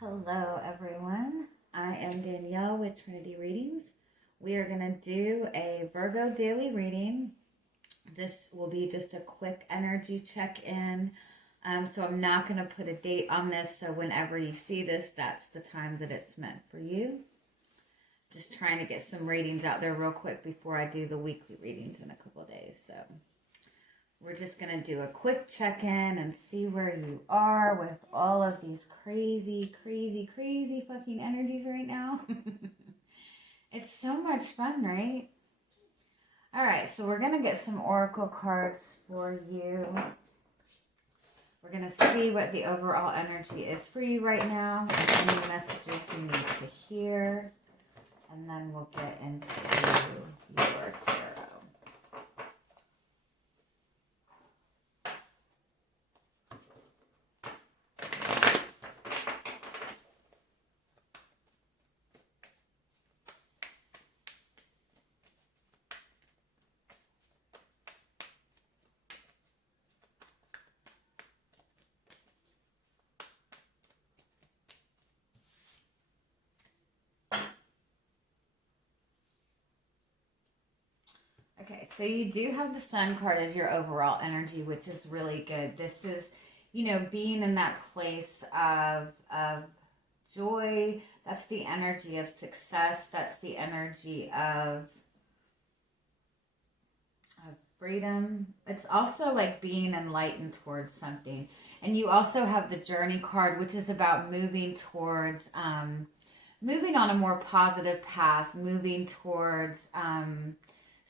Hello, everyone. I am Danielle with Trinity Readings. We are going to do a Virgo Daily Reading. This will be just a quick energy check-in. So I'm not going to put a date on this, so whenever you see this, that's the time that it's meant for you. Just trying to get some readings out there real quick before I do the weekly readings in a couple of days. So we're just going to do a quick check-in and see where you are with all of these crazy fucking energies right now. It's so much fun, right? All right, so we're going to get some oracle cards for you. We're going to see what the overall energy is for you right now, any messages you need to hear, and then we'll get into your tarot. Okay, so you do have the Sun card as your overall energy, which is really good. This is, being in that place of joy. That's the energy of success. That's the energy of freedom. It's also like being enlightened towards something. And you also have the Journey card, which is about moving towards, moving on a more positive path, moving towards,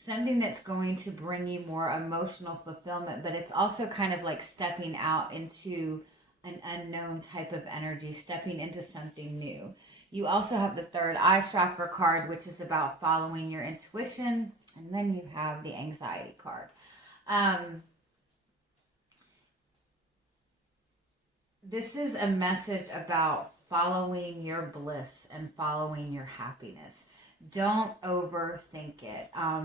something that's going to bring you more emotional fulfillment, but it's also kind of like stepping out into an unknown type of energy, stepping into something new. You also have the third eye chakra card, which is about following your intuition, and then you have the anxiety card. This is a message about following your bliss and following your happiness. Don't overthink it. I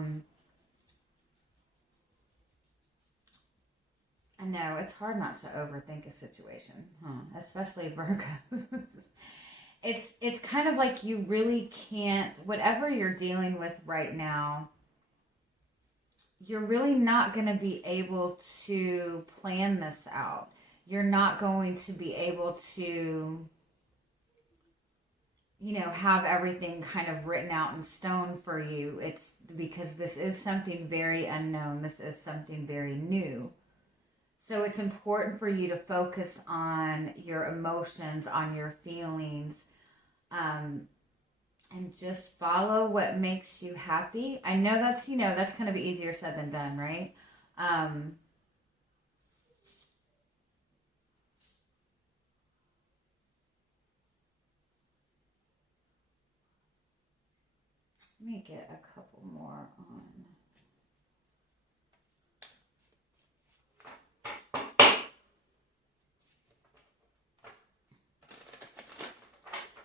know it's hard not to overthink a situation, especially Virgos. It's kind of like you really can't, whatever you're dealing with right now, you're really not going to be able to plan this out. You're not going to be able to have everything kind of written out in stone for you. It's because this is something very unknown. This is something very new. So it's important for you to focus on your emotions, on your feelings, and just follow what makes you happy. I know that's kind of easier said than done, right? Let me get a couple more on.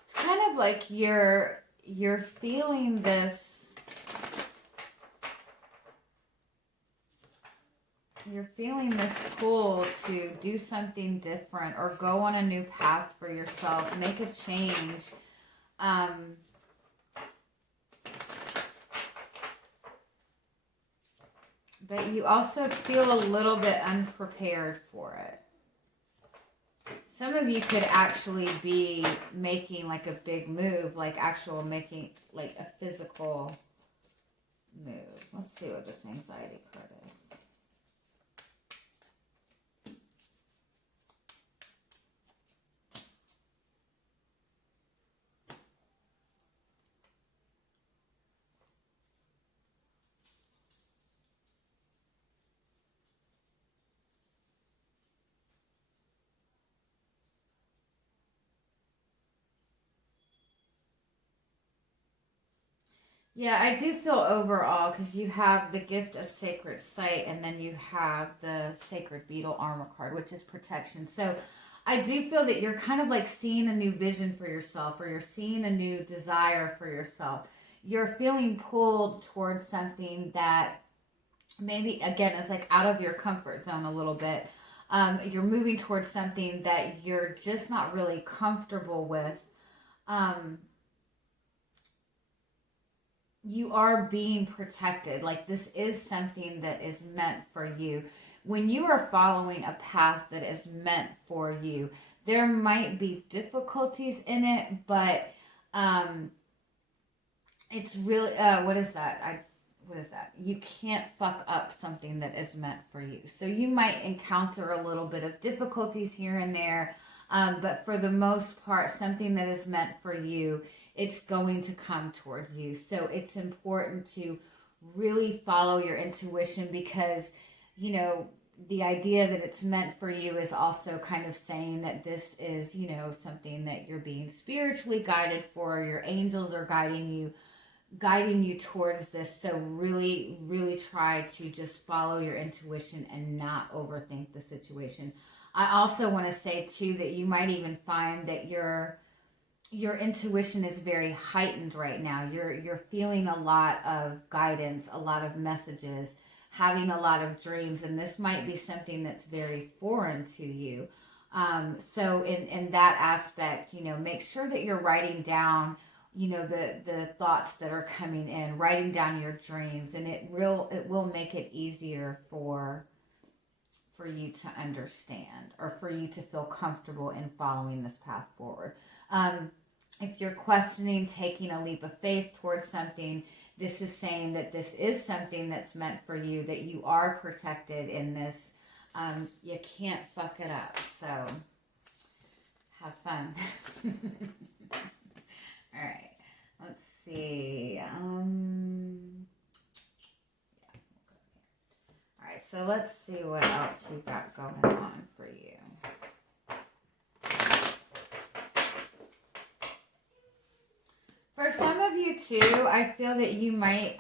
It's kind of like you're feeling this. You're feeling this pull to do something different or go on a new path for yourself, make a change. But you also feel a little bit unprepared for it. Some of you could actually be making like a big move, making like a physical move. Let's see what this anxiety card is. Yeah, I do feel overall, because you have the gift of sacred sight, and then you have the sacred beetle armor card, which is protection. So I do feel that you're kind of like seeing a new vision for yourself, or you're seeing a new desire for yourself. You're feeling pulled towards something that maybe, again, is like out of your comfort zone a little bit. You're moving towards something that you're just not really comfortable with. You are being protected. Like, this is something that is meant for you. When you are following a path that is meant for you, there might be difficulties in it, but it's really what is that? You can't fuck up something that is meant for you. So you might encounter a little bit of difficulties here and there, but for the most part, something that is meant for you, it's going to come towards you. So it's important to really follow your intuition, because, you know, the idea that it's meant for you is also kind of saying that this is, you know, something that you're being spiritually guided for. Your angels are guiding you towards this. So really, really try to just follow your intuition and not overthink the situation. I also want to say too that you might even find that your intuition is very heightened right now. You're feeling a lot of guidance, a lot of messages, having a lot of dreams, and this might be something that's very foreign to you. So in that aspect, you know, make sure that you're writing down, you know, the thoughts that are coming in, writing down your dreams, and it will make it easier for you to understand, or for you to feel comfortable in following this path forward. If you're questioning taking a leap of faith towards something, this is saying that this is something that's meant for you, that you are protected in this. You can't fuck it up. So have fun. All right. Let's see. All right. So let's see what else you got going on for you. For some of you too, I feel that you might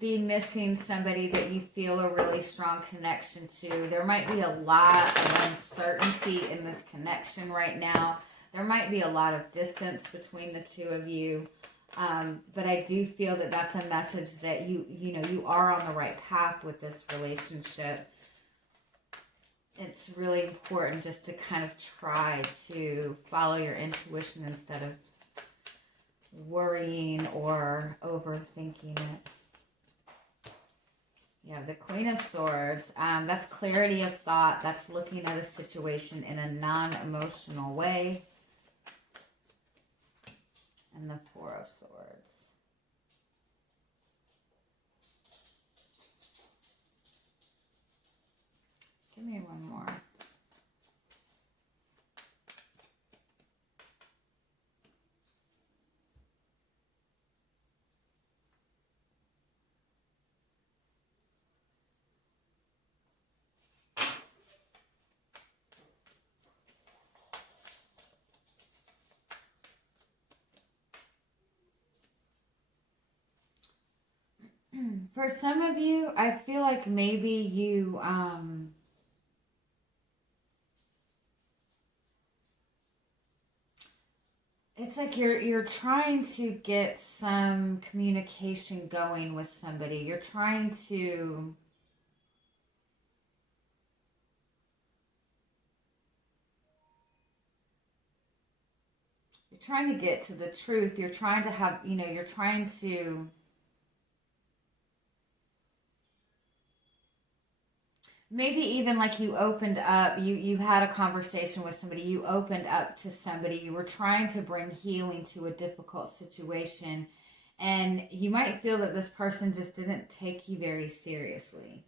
be missing somebody that you feel a really strong connection to. There might be a lot of uncertainty in this connection right now. There might be a lot of distance between the two of you. But I do feel that that's a message that you are on the right path with this relationship. It's really important just to kind of try to follow your intuition instead of worrying or overthinking it. Yeah, the Queen of Swords. That's clarity of thought. That's looking at a situation in a non-emotional way. And the Four of Swords. Give me one more. For some of you, I feel like maybe you it's like you're trying to get some communication going with somebody. You're trying to get to the truth. You're trying to have, you're trying to maybe even like you opened up, you had a conversation with somebody, you opened up to somebody, you were trying to bring healing to a difficult situation, and you might feel that this person just didn't take you very seriously.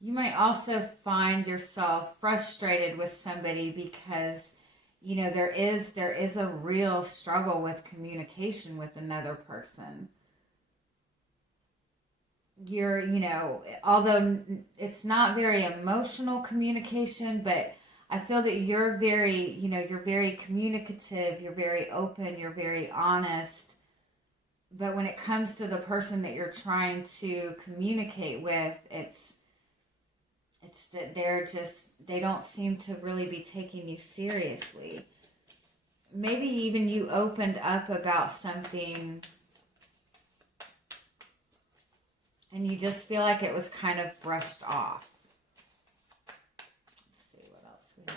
You might also find yourself frustrated with somebody because there is a real struggle with communication with another person. Although it's not very emotional communication, but I feel that you're very communicative, you're very open, you're very honest. But when it comes to the person that you're trying to communicate with, it's that they don't seem to really be taking you seriously. maybe even you opened up about something and you just feel like it was kind of brushed off. Let's see what else we have.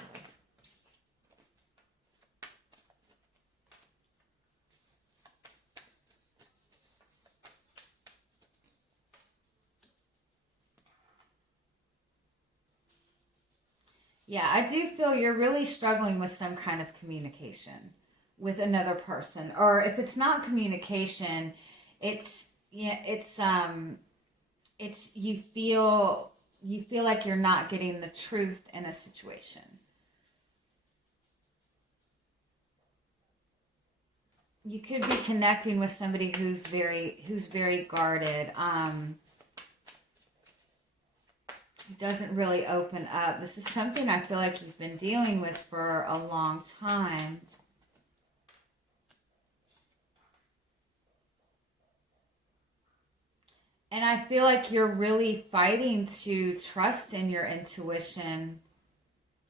Yeah, I do feel you're really struggling with some kind of communication with another person. Or if it's not communication, it's you feel like you're not getting the truth in a situation. You could be connecting with somebody who's very guarded. Doesn't really open up. This is something I feel like you've been dealing with for a long time. And I feel like you're really fighting to trust in your intuition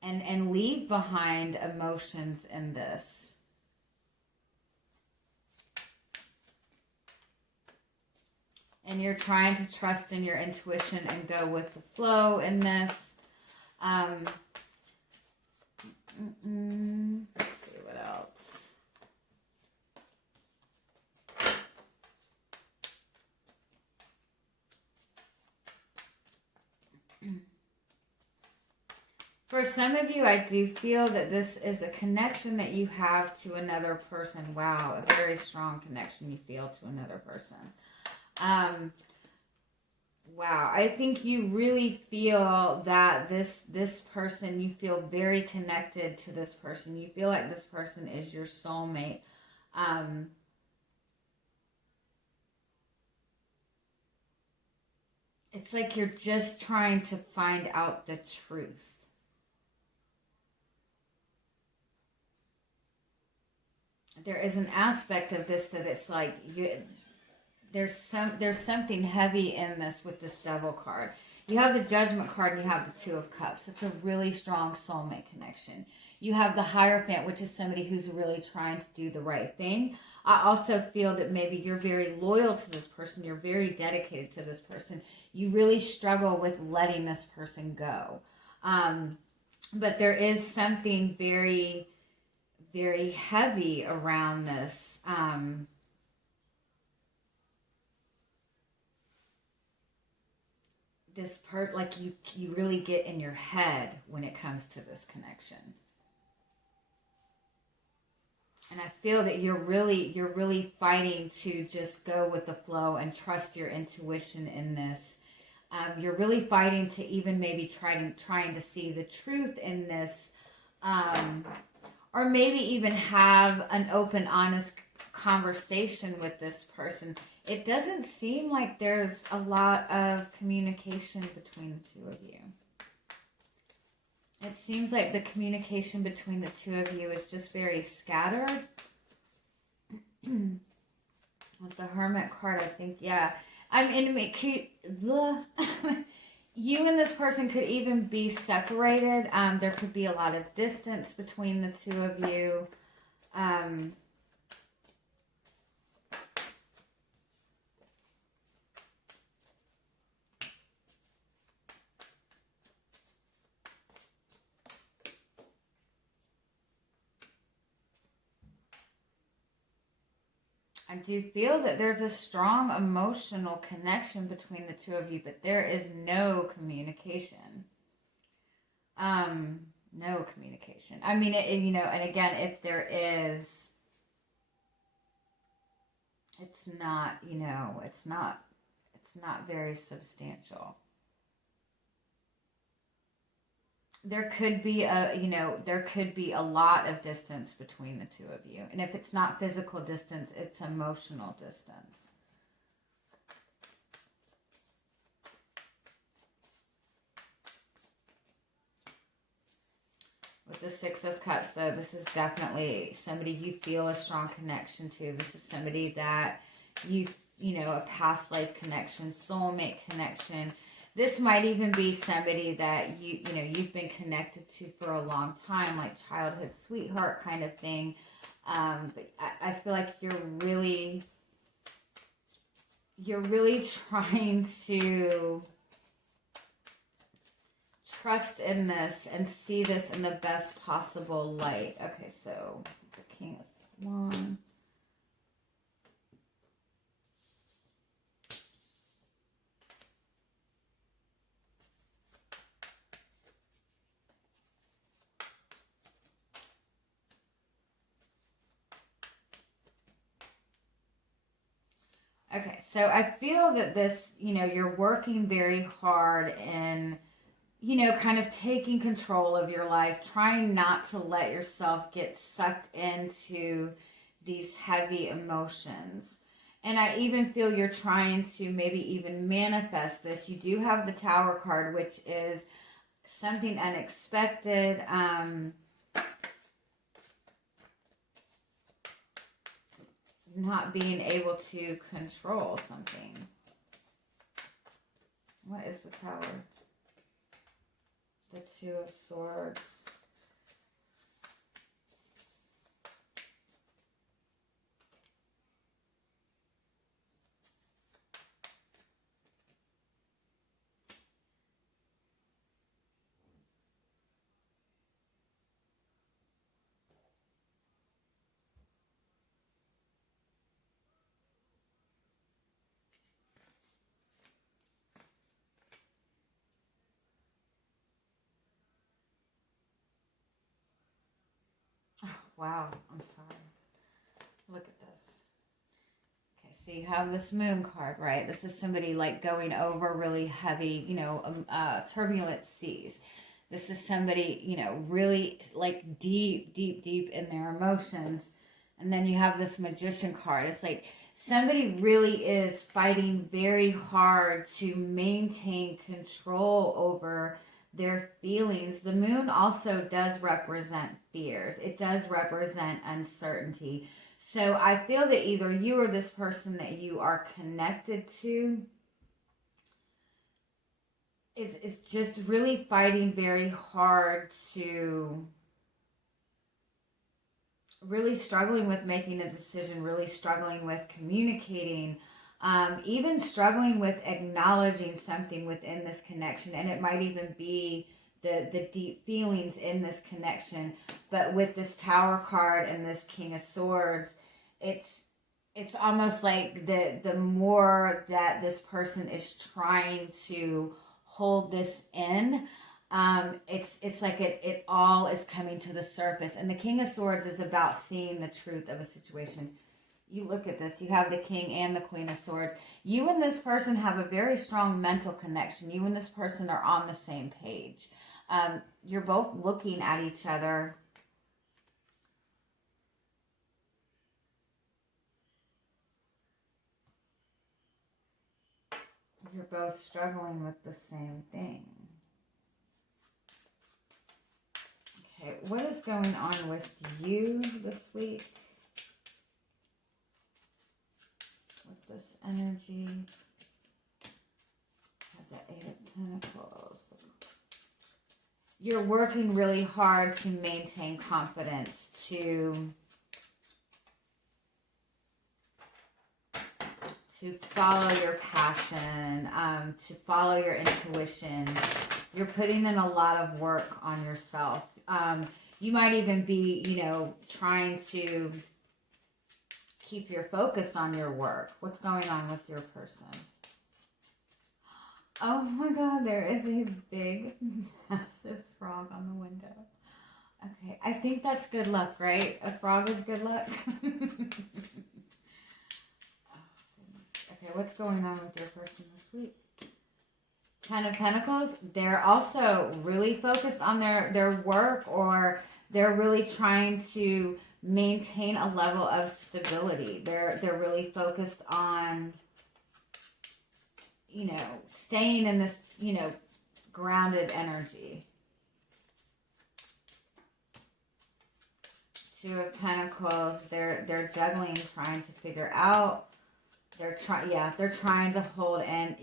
and leave behind emotions in this. And you're trying to trust in your intuition and go with the flow in this. Let's see what else. For some of you, I do feel that this is a connection that you have to another person. Wow, a very strong connection you feel to another person. Wow, I think you really feel that this person, you feel very connected to this person. You feel like this person is your soulmate. It's like you're just trying to find out the truth. There is an aspect of this that it's like there's something heavy in this with this Devil card. You have the Judgment card and you have the Two of Cups. It's a really strong soulmate connection. You have the Hierophant, which is somebody who's really trying to do the right thing. I also feel that maybe you're very loyal to this person. You're very dedicated to this person. You really struggle with letting this person go. But there is something very, very heavy around this. This part, like you really get in your head when it comes to this connection. And I feel that you're really fighting to just go with the flow and trust your intuition in this. You're really fighting to even maybe trying to see the truth in this, or maybe even have an open, honest conversation with this person. It doesn't seem like there's a lot of communication between the two of you. It seems like the communication between the two of you is just very scattered. With the Hermit card, I think, yeah. You and this person could even be separated. There could be a lot of distance between the two of you. I do feel that there's a strong emotional connection between the two of you, but there is no communication. No communication. I mean, and again, if there is, it's not, it's not very substantial. There could be a lot of distance between the two of you. And if it's not physical distance, it's emotional distance. With the Six of Cups, though, this is definitely somebody you feel a strong connection to. This is somebody that a past life connection, soulmate connection. This might even be somebody that you've been connected to for a long time, like childhood sweetheart kind of thing. But I feel like you're really trying to trust in this and see this in the best possible light. Okay, so the King of Swan. Okay, so I feel that this, you're working very hard in, kind of taking control of your life, trying not to let yourself get sucked into these heavy emotions. And I even feel you're trying to maybe even manifest this. You do have the Tower card, which is something unexpected. Not being able to control something. What is the Tower? The Two of Swords. Wow, I'm sorry. Look at this. Okay, so you have this Moon card, right? This is somebody like going over really heavy, turbulent seas. This is somebody, really like deep, deep, deep in their emotions. And then you have this Magician card. It's like somebody really is fighting very hard to maintain control over their feelings. The moon also does represent fears. It does represent uncertainty. So I feel that either you or this person that you are connected to is just really fighting very hard to really struggling with making a decision, really struggling with communicating, even struggling with acknowledging something within this connection. And it might even be the deep feelings in this connection. But with this Tower card and this King of Swords, it's almost like the more that this person is trying to hold this in, it's like it all is coming to the surface. And the King of Swords is about seeing the truth of a situation. You look at this, you have the King and the Queen of Swords. You and this person have a very strong mental connection. You and this person are on the same page. You're both looking at each other. You're both struggling with the same thing. Okay, what is going on with you this week? With this energy. Has that Eight of Pentacles. You're working really hard to maintain confidence, to follow your passion, to follow your intuition. You're putting in a lot of work on yourself. You might even be, trying to keep your focus on your work. What's going on with your person? Oh my God, there is a big, massive frog on the window. Okay, I think that's good luck, right? A frog is good luck. Okay, what's going on with your person this week? Ten of Pentacles, they're also really focused on their work, or they're really trying to maintain a level of stability. They're really focused on, staying in this, grounded energy. Two of Pentacles, they're juggling, trying to figure out. They're trying to hold in,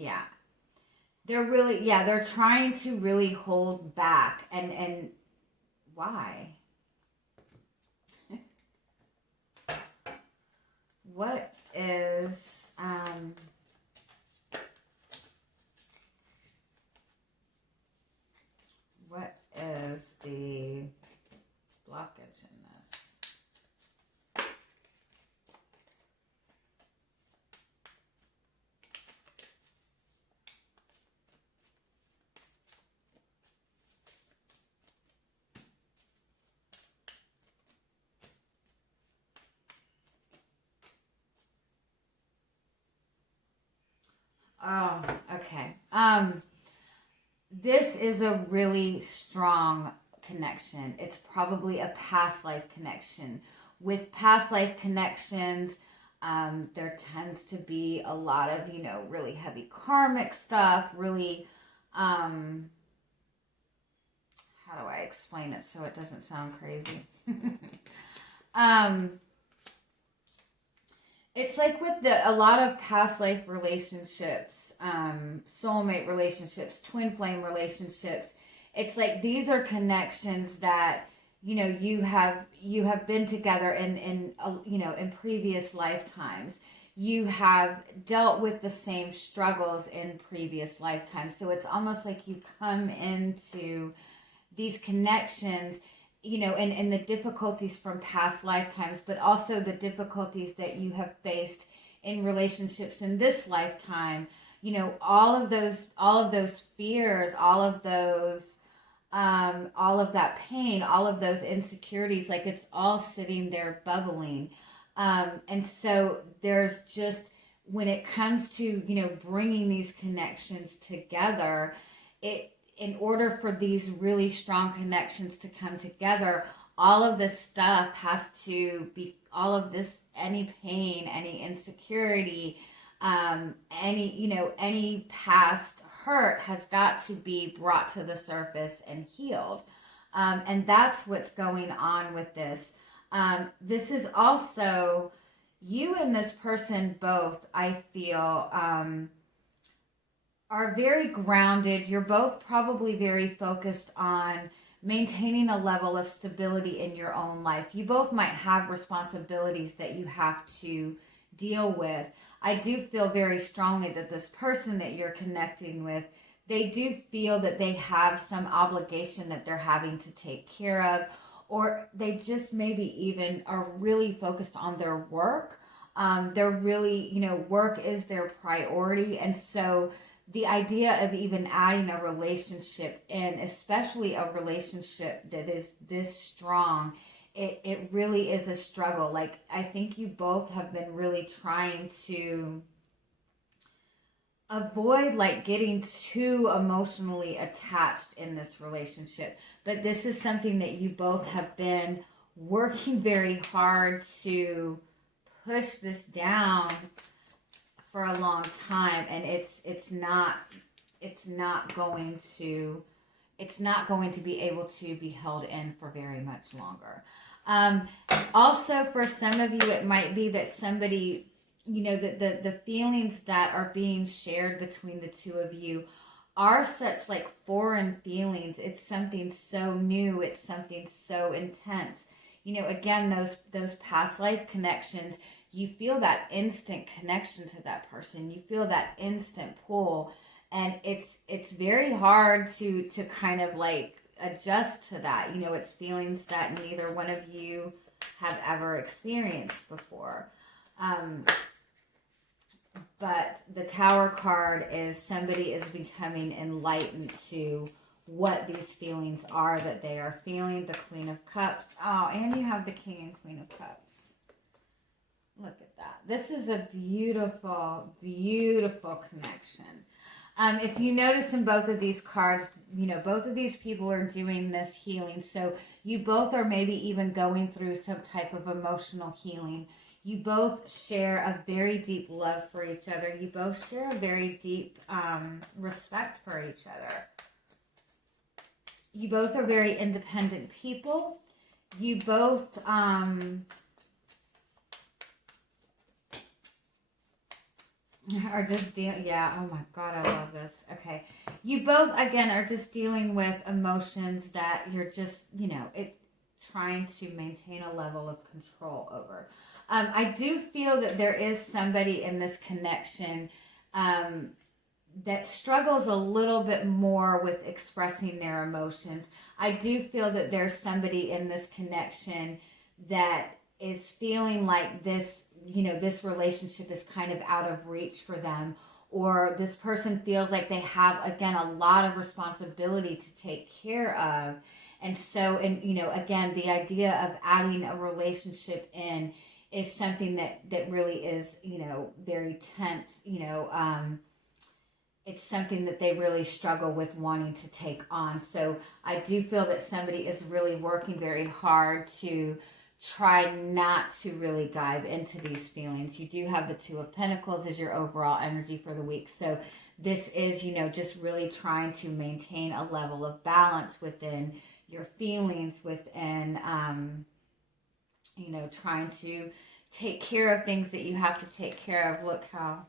they're trying to really hold back. And why? what is the blockage in this? Oh, okay. This is a really strong connection. It's probably a past life connection. With past life connections, there tends to be a lot of, really heavy karmic stuff, really, how do I explain it so it doesn't sound crazy? It's like with a lot of past life relationships, soulmate relationships, twin flame relationships. It's like these are connections that you have been together in previous lifetimes. You have dealt with the same struggles in previous lifetimes. So it's almost like you come into these connections, and the difficulties from past lifetimes, but also the difficulties that you have faced in relationships in this lifetime. All of those fears, all of that pain, all of those insecurities, like it's all sitting there bubbling. And so there's just, when it comes to, bringing these connections together, in order for these really strong connections to come together, all of this stuff has to be, any pain, any insecurity, any past hurt has got to be brought to the surface and healed. And that's what's going on with this. This is also, you and this person both, I feel, are very grounded. You're both probably very focused on maintaining a level of stability in your own life. You both might have responsibilities that you have to deal with. I do feel very strongly that this person that you're connecting with, they do feel that they have some obligation that they're having to take care of, or they just maybe even are really focused on their work. They're really, work is their priority. And so the idea of even adding a relationship in, especially a relationship that is this strong, it really is a struggle. Like, I think you both have been really trying to avoid like getting too emotionally attached in this relationship. But this is something that you both have been working very hard to push this down for a long time, and it's not going to be able to be held in for very much longer. Also, for some of you, it might be that somebody, the feelings that are being shared between the two of you are such like foreign feelings. It's something so new. It's something so intense. Again, those past life connections, you feel that instant connection to that person. You feel that instant pull, and it's very hard to kind of like adjust to that. It's feelings that neither one of you have ever experienced before. But the Tower card is somebody is becoming enlightened to what these feelings are that they are feeling. The Queen of Cups. Oh, and you have the King and Queen of Cups. Look at that. This is a beautiful, beautiful connection. If you notice in both of these cards, both of these people are doing this healing. So you both are maybe even going through some type of emotional healing. You both share a very deep love for each other. You both share a very deep respect for each other. You both are very independent people. You both are just dealing, oh my God, I love this. Okay. You both, again, are just dealing with emotions that you're just, trying to maintain a level of control over. I do feel that there is somebody in this connection that struggles a little bit more with expressing their emotions. I do feel that there's somebody in this connection that is feeling like this, this relationship is kind of out of reach for them, or this person feels like they have, again, a lot of responsibility to take care of. And so, again, the idea of adding a relationship in is something that really is, very tense, it's something that they really struggle with wanting to take on. So I do feel that somebody is really working very hard to try not to really dive into these feelings. You do have the Two of Pentacles as your overall energy for the week. So this is, just really trying to maintain a level of balance within your feelings, within, trying to take care of things that you have to take care of. Look how,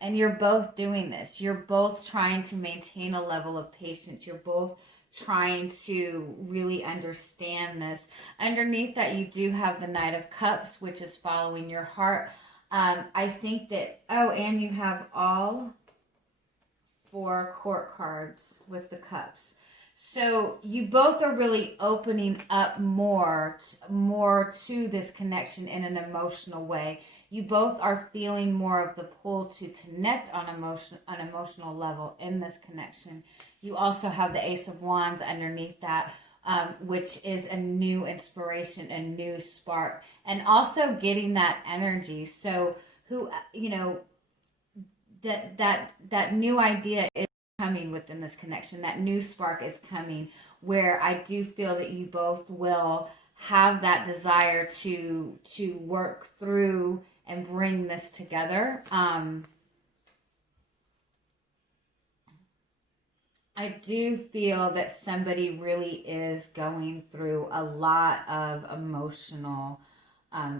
and you're both doing this. You're both trying to maintain a level of patience. You're both trying to really understand this. Underneath that, you do have the Knight of Cups, which is following your heart. I think that, and you have all 4 court cards with the cups. So you both are really opening up more to this connection in an emotional way. You both are feeling more of the pull to connect on an emotional level in this connection. You also have the Ace of Wands underneath that, which is a new inspiration, a new spark, and also getting that energy. So that new idea is coming within this connection. That new spark is coming, where I do feel that you both will have that desire to work through and bring this together. I do feel that somebody really is going through a lot of emotional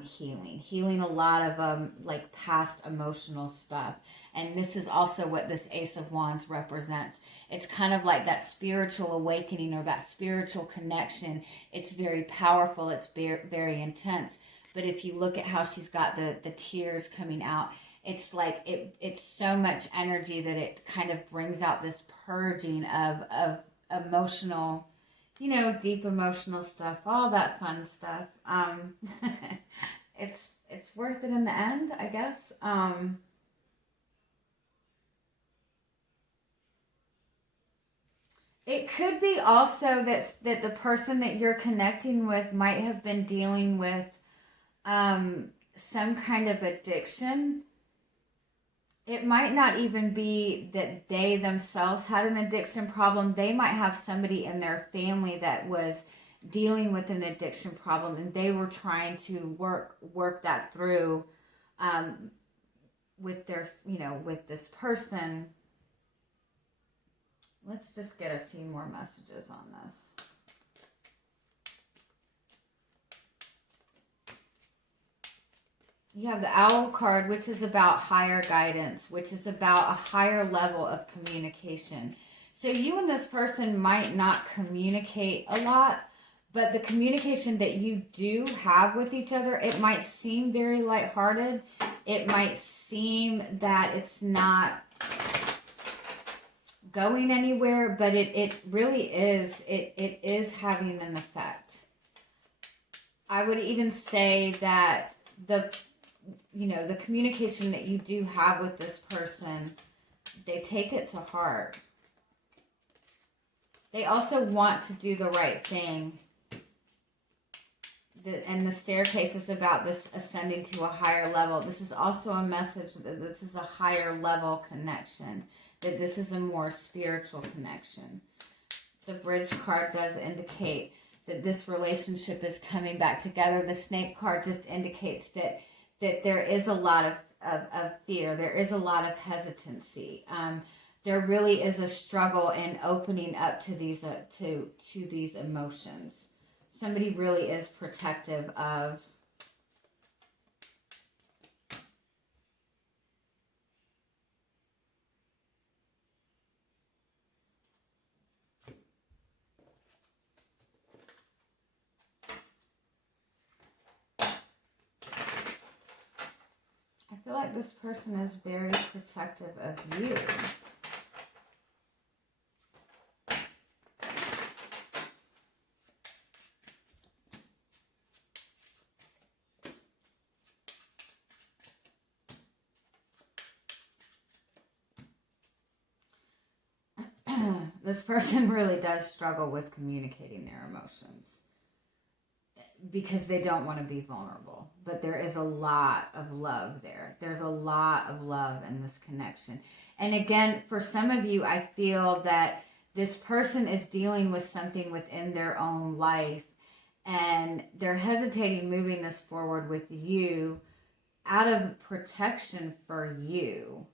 healing a lot of like past emotional stuff. And this is also what this Ace of Wands represents. It's kind of like that spiritual awakening or that spiritual connection. It's very powerful. It's very intense. But if you look at how she's got the tears coming out, it's like it's so much energy that it kind of brings out this purging of emotional, deep emotional stuff, all that fun stuff. It's worth it in the end, I guess. It could be also that the person that you're connecting with might have been dealing with some kind of addiction. It might not even be that they themselves had an addiction problem. They might have somebody in their family that was dealing with an addiction problem, and they were trying to work that through with their, with this person. Let's just get a few more messages on this. You have the Owl card, which is about higher guidance, which is about a higher level of communication. So you and this person might not communicate a lot, but the communication that you do have with each other, it might seem very lighthearted. It might seem that it's not going anywhere, but it really is. It is having an effect. I would even say that the communication that you do have with this person, they take it to heart. They also want to do the right thing. And the staircase is about this ascending to a higher level. This is also a message that this is a higher level connection, that this is a more spiritual connection. The Bridge card does indicate that this relationship is coming back together. The Snake card just indicates that there is a lot of fear. There is a lot of hesitancy. There really is a struggle in opening up to these to these emotions. Somebody really is protective of feel like this person is very protective of you. This person really does struggle with communicating their emotions because they don't want to be vulnerable. But there is a lot of love there. There's a lot of love in this connection. And again, for some of you, I feel that this person is dealing with something within their own life and they're hesitating moving this forward with you out of protection for you.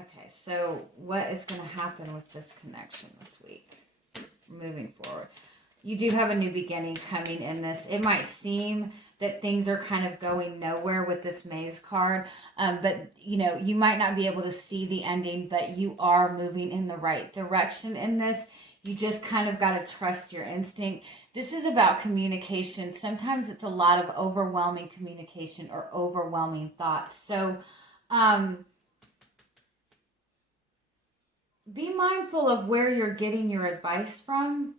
Okay, so what is going to happen with this connection this week? Moving forward. You do have a new beginning coming in this. It might seem that things are kind of going nowhere with this maze card, but you know, you might not be able to see the ending, but you are moving in the right direction in this. You just kind of got to trust your instinct. This is about communication. Sometimes it's a lot of overwhelming communication or overwhelming thoughts. So, be mindful of where you're getting your advice from.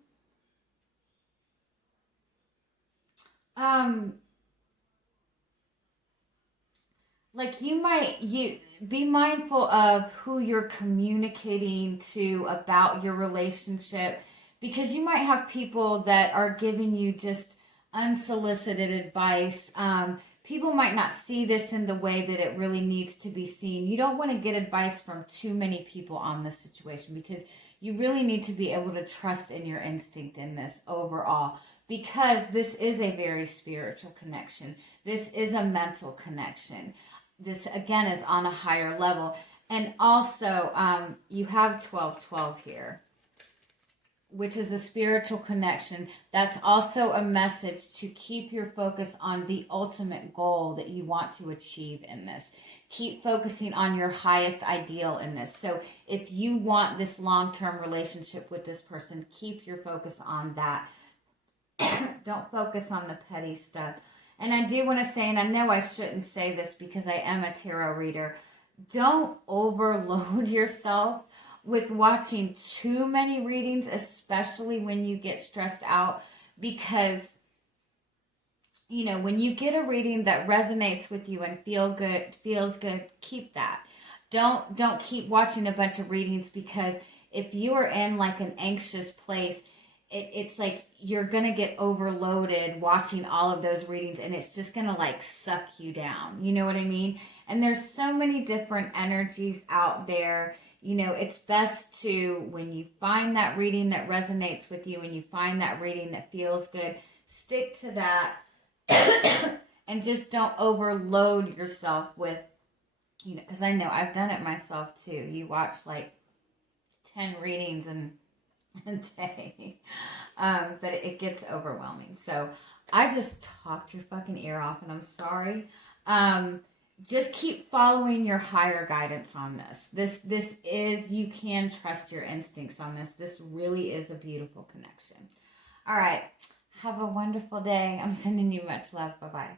Like you be mindful of who you're communicating to about your relationship, because you might have people that are giving you just unsolicited advice. People might not see this in the way that it really needs to be seen. You don't want to get advice from too many people on this situation, because you really need to be able to trust in your instinct in this overall, because this is a very spiritual connection. This is a mental connection. This, again, is on a higher level. And also, you have 1212 here, which is a spiritual connection. That's also a message to keep your focus on the ultimate goal that you want to achieve in this. Keep focusing on your highest ideal in this. So if you want this long-term relationship with this person, keep your focus on that. Don't focus on the petty stuff. And I do want to say, and I know I shouldn't say this because I am a tarot reader, don't overload yourself with watching too many readings, especially when you get stressed out, because, you know, when you get a reading that resonates with you and feels good, keep that. Don't keep watching a bunch of readings, because if you are in like an anxious place, it's like you're going to get overloaded watching all of those readings, and it's just going to like suck you down. You know what I mean? And there's so many different energies out there. You know, it's best to, when you find that reading that resonates with you, when you find that reading that feels good, stick to that and just don't overload yourself with, you know, because I know I've done it myself too. You watch like 10 readings in a day, but it gets overwhelming. So I just talked your fucking ear off, and I'm sorry. Just keep following your higher guidance on this. This is, you can trust your instincts on this. This really is a beautiful connection. All right. Have a wonderful day. I'm sending you much love. Bye-bye.